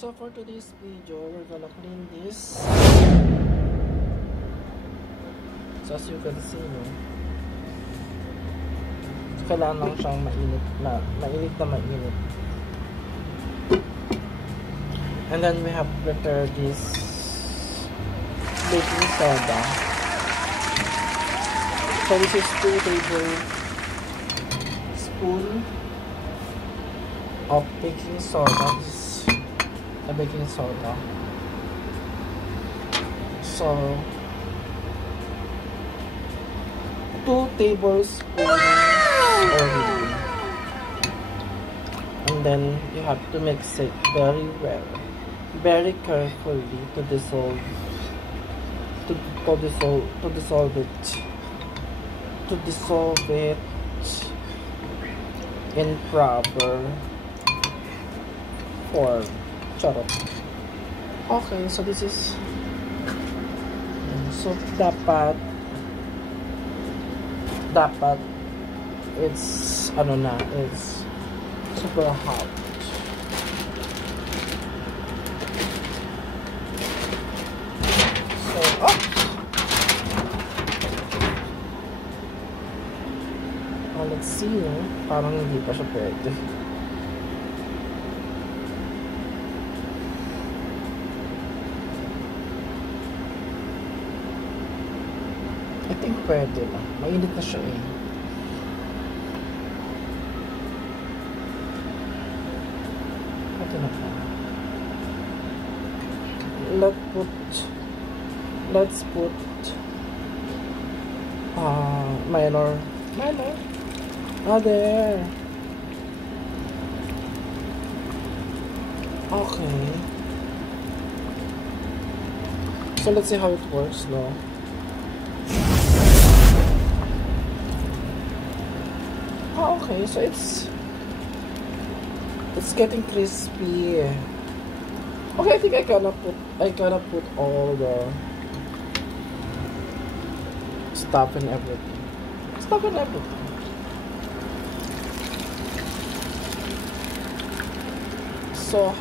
So for today's video, we're gonna clean this. So as you can see, no, kailangan lang siyang mainit na mainit. And then we have prepared this baking soda. So this is 2 tablespoons of baking soda. This is a baking soda. So 2 tablespoons only. And then you have to mix it very well, very carefully to dissolve it in proper form. Charot. Okay, so this is dapat it's it's super hot. Let's see, no? Parang hindi pa siya pwede. I think pwede na. Mainit na siya eh. Pwede na pa. Let's put minor. There. Okay. So let's see how it works now. Okay, so it's getting crispy. Okay, I think I gonna put all the stuff and everything. So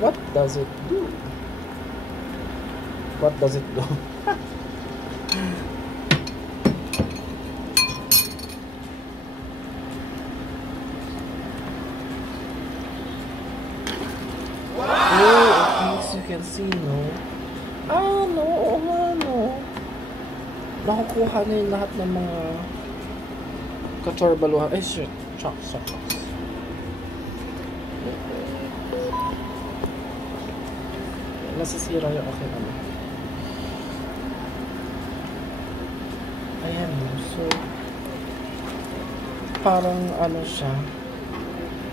what does it do? Wow! As you can see, no? No. Nakukuha na yung lahat ng mga kachorbaluhan. Ay, shit. Shucks. Nasisira yung okay naman. Ayan, so parang siya,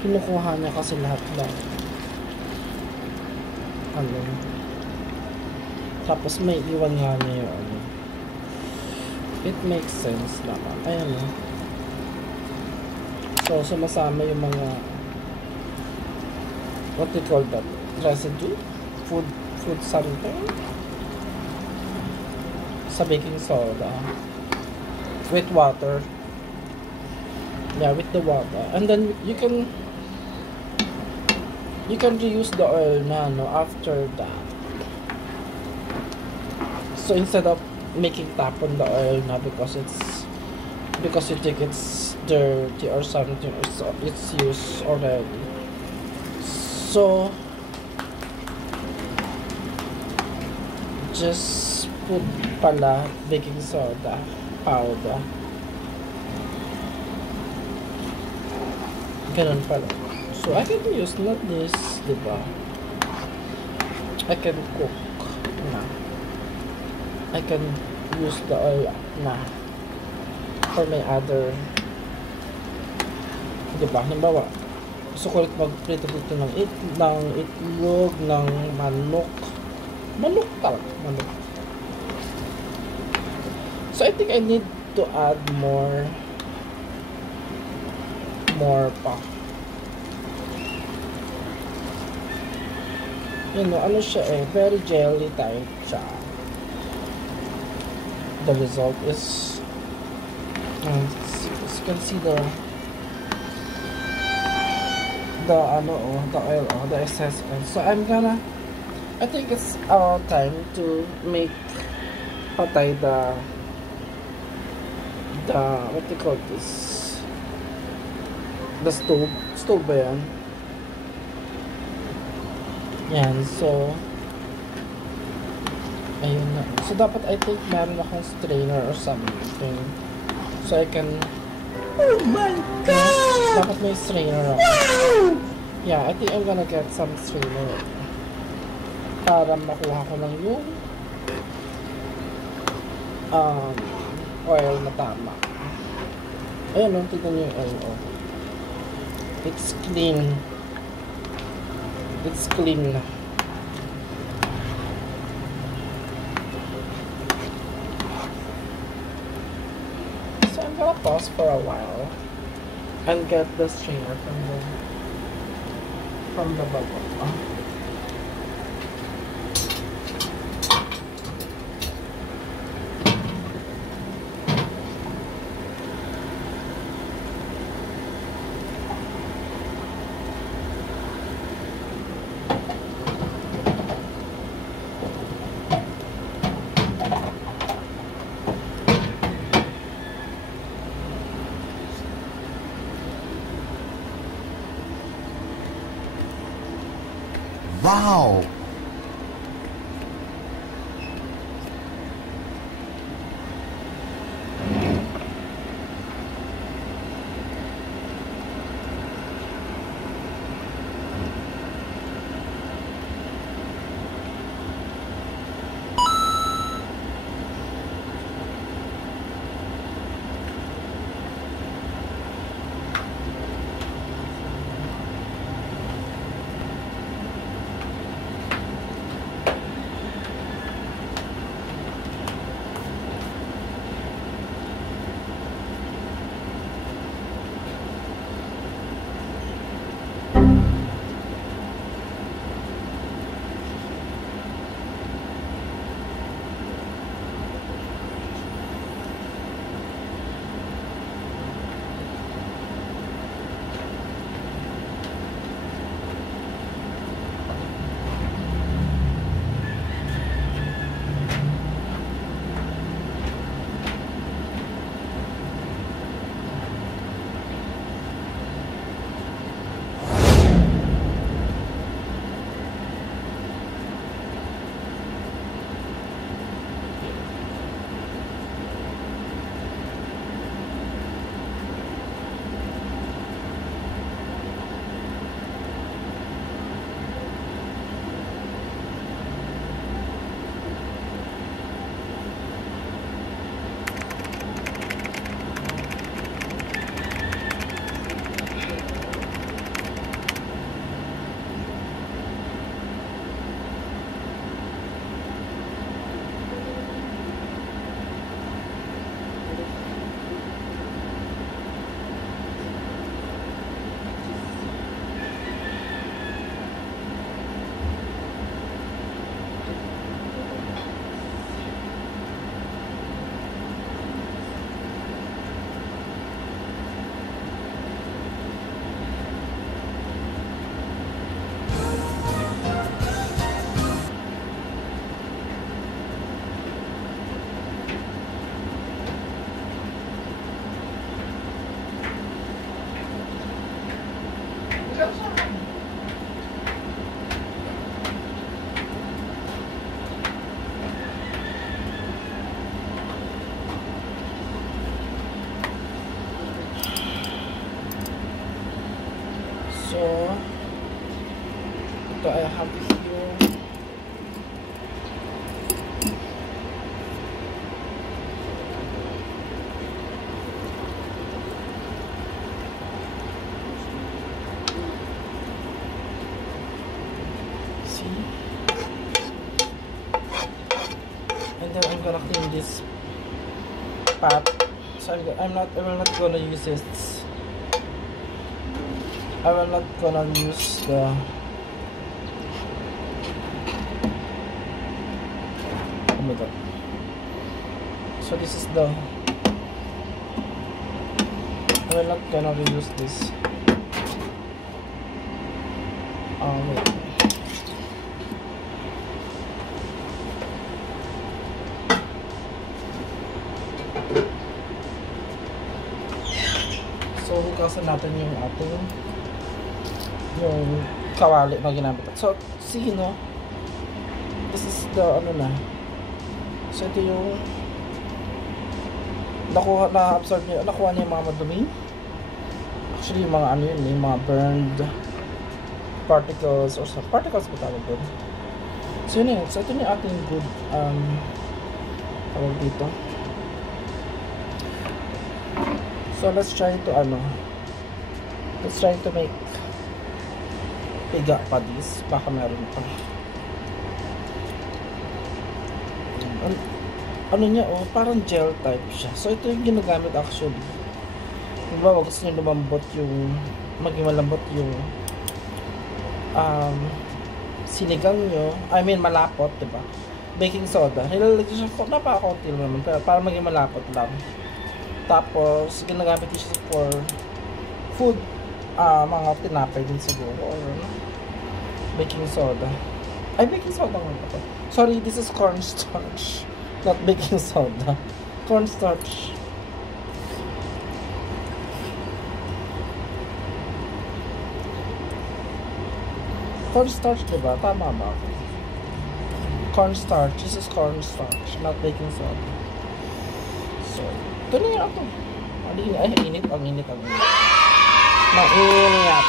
kinukuha niya kasi lahat lang tapos may iwan nga niya yung it makes sense naman. Ayan, so sumasama yung mga what do you call that, residue, food something sa baking soda with water. Yeah, with the water, and then you can reuse the oil na after that. So instead of making tap on the oil na because you think it's dirty or something, it's used already. So just put pala baking soda powder. Ganun pala. So I can use not this, diba? I can cook na. I can use the oil na for my other, diba? Halimbawa, gusto ko ulit magprito dito ng itlog, ng manok talaga. So I think I need to add more pa. Siya very jelly type siya. The result is as you can see the the oil, the excess oil. So I think it's around time to make patay the what do you call this, the stove ba yan? Yan, so ayun na. So dapat I think meron akong strainer or something, so I can, oh my god, dapat may strainer ako. Wow! Yeah, I think I'm gonna get some strainer para makuha ko lang yung oil na tama. Ayun, tignan nyo yung oil, oh. It's clean. It's clean na. So I'm gonna pause for a while and get the strainer from the bubble. Wow! So, ito I have here. See? And then I'm gonna clean this pot. So I will not gonna use this. I will not gonna use the oh my god. So this is the I will not gonna reuse this. Wait. So, hugasan natin yung ating yung kawali na ginamit. So, see, no? This is the, ano na. So, ito yung na-absorb niya, nakuha niya yung mga madumi. Actually, yung mga ano yun, yung mga burned particles or some particles ba tawag doon. So, yun yun. So, ito yung ating good, tawag dito. So, let's try to make piga pa this. Baka meron pa. Ano niya, oh, parang gel type siya. So, ito yung ginagamit actually. Diba, gusto nyo lumambot yung, maging malambot yung sinigang nyo. I mean, malapot, diba? Baking soda. Nilalagay siya, napaka-konti lang naman, pero para maging malapot lang. Tapos, ginagamit din siya for food, mga tinapay din siguro, or baking soda. Ay, baking soda nga ba ito? Sorry, this is cornstarch, not baking soda. Cornstarch. Cornstarch, diba? Tama ba? Cornstarch. This is cornstarch, not baking soda. So, ito na yan ito. Ay, init. Ang init. Mainit.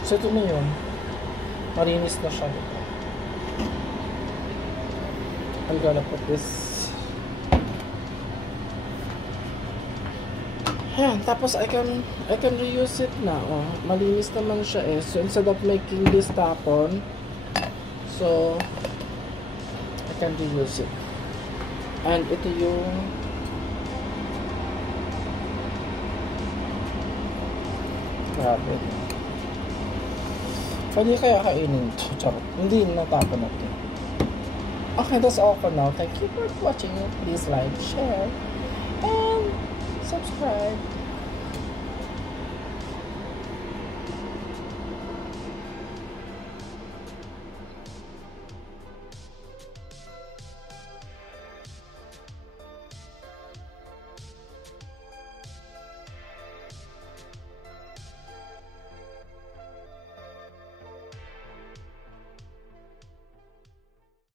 So, ito na yun. Marinis na siya. I'm gonna put this. Ayan, tapos I can reuse it na. Oh, malinis naman siya eh. So, instead of making this tapon, so, I can reuse it. And ito yung grabe. Pwede kaya kainin ito. Charot. Hindi natapon natin. Okay, that's all for now. Thank you for watching. Please like, share, and subscribe.